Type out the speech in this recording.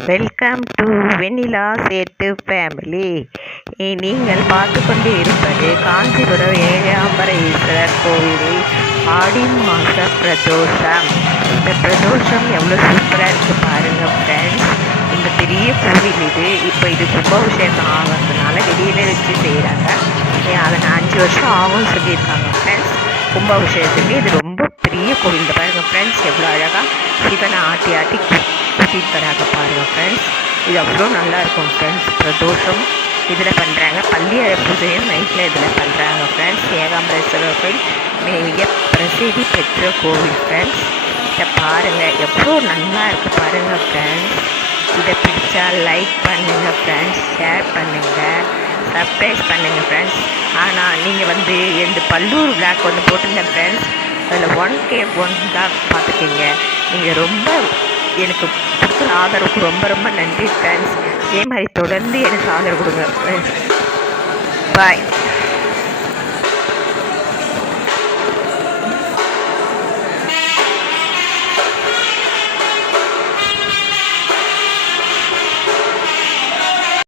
Welcome to Vennila Settu family. நீங்கள் பார்த்து கொண்டு இருப்பது காஞ்சிபுரம் ஏகாம்பரேஸ்வரர் கோவிலில் ஆடி மாத பிரதோஷம். இந்த பிரதோஷம் எவ்வளோ சூப்பராக இருக்குது பாருங்கள் ஃப்ரெண்ட்ஸ். இந்த பெரிய கோவில் இப்போ இது கும்பாபிஷேகம் ஆகிறதுனால வெளியில் வச்சு செய்கிறாங்க. அதை 5 வருஷம் ஆகும்னு சொல்லியிருக்காங்க ஃப்ரெண்ட்ஸ். கும்பாபிஷேகத்துக்கு இது ரொம்ப பெரிய கோவில். இந்த பாருங்கள் ஃப்ரெண்ட்ஸ், எவ்வளோ அழகாக சிவனை ஆட்டி ஆட்டி கூட்டிகிட்டு வராங்க பாருங்கள் ஃப்ரெண்ட்ஸ். இது அவ்வளோ நல்லாயிருக்கும் ஃப்ரெண்ட்ஸ். பிரதோஷம் இதில் பண்ணுறாங்க, பள்ளியறை பூஜையும் நைட்டில் இதில் பண்ணுறாங்க ஃப்ரெண்ட்ஸ். ஏகாம்பரேஸ்வரர் கோவில் மிக பிரசித்தி பெற்ற கோவில் ஃப்ரெண்ட்ஸ். இதை பாருங்கள், எவ்வளோ நல்லா இருக்குது பாருங்கள் ஃப்ரெண்ட்ஸ். இதை பிடிச்சா லைக் பண்ணுங்கள் ஃப்ரெண்ட்ஸ், ஷேர் பண்ணுங்கள், சப்ஸ்கிரைப் பண்ணுங்கள் ஃப்ரெண்ட்ஸ். ஆனால் நீங்கள் இந்த பல்லூர் விளாக் போட்டிருந்தேன் ஃப்ரெண்ட்ஸ். அதில் 1K 1 விளாக் பார்த்துக்கிங்க. நீங்கள் ரொம்ப எனக்கு கொடுக்குற ஆதரவுக்கு ரொம்ப ரொம்ப நன்றி ஃப்ரெண்ட்ஸ். இதே மாதிரி தொடர்ந்து எனக்கு ஆதரவு கொடுங்க ஃப்ரெண்ட்ஸ். பாய்.